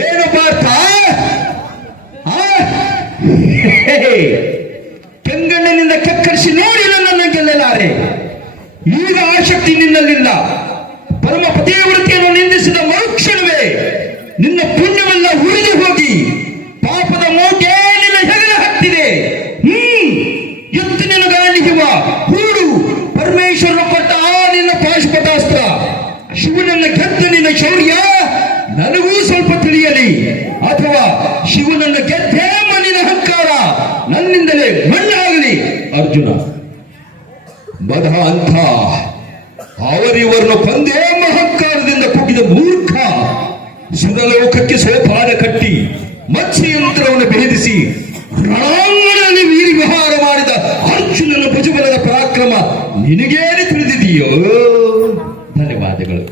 ಏನು ಪಾರ್ಥ? ಕೆಂಗಣ್ಣಿನಿಂದ ಕೆಕ್ಕರಿಸಿ ನೋಡಿ ನನ್ನನ್ನು ಗೆಲ್ಲಲಾರೆ. ಈಗ ಆಸಕ್ತಿ ನಿನ್ನಲ್ಲಿಲ್ಲ. ಪರಮ ಪತಿವ್ರತೆಯನ್ನು ನಿಂದಿಸಿದ ಮರುಕ್ಷಣವೇ ನಿನ್ನ ಪುಣ್ಯವೆಲ್ಲ ಉರಿದು ಹೋಗಿ ಪಾಪದ ಮೂಟೆ ನಿನ್ನ ಹೆಗಲ ಹತ್ತಿದೆ. ಎತ್ತು ನಿನಗಾಣಿಸುವ ಹೂಡು ಪರಮೇಶ್ವರನ ಕೊಟ್ಟ ಆ ನಿನ್ನ ಪಾಶುಪತಾಸ್ತ್ರ. ಶಿವನನ್ನ ಗೆದ್ದ ನಿನ್ನ ಶೌರ್ಯ ನನಗೂ ಸ್ವಲ್ಪ ತಿಳಿಯಲಿ, ಅಥವಾ ಶಿವನನ್ನ ಗೆದ್ದೇ ಮಣ್ಣಿನ ಅಹಂಕಾರ ನನ್ನಿಂದಲೇ ಮಣ್ಣಾಗಲಿ. ಅರ್ಜುನ ಬಧ ಅಂತ ಅವರಿವರನ್ನು ಕೊಂದೇ ಅಹಂಕಾರದಿಂದ ಕುಗ್ಗಿದ ಮೂರ್ಖ. ಸುರಲೋಕಕ್ಕೆ ಸೋಪಾನ ಕಟ್ಟಿ ಮತ್ಸ್ಯಯಂತ್ರವನ್ನು ಭೇದಿಸಿ ರಣಾಂಗಣದಲ್ಲಿ ವೀರಿ ವಿಹಾರ ಮಾಡಿದ ಅರ್ಜುನನ ಭುಜಬಲದ ಪರಾಕ್ರಮ ನಿನಗೇನೆ ತಿಳಿದಿದೆಯೋ? ಧನ್ಯವಾದಗಳು.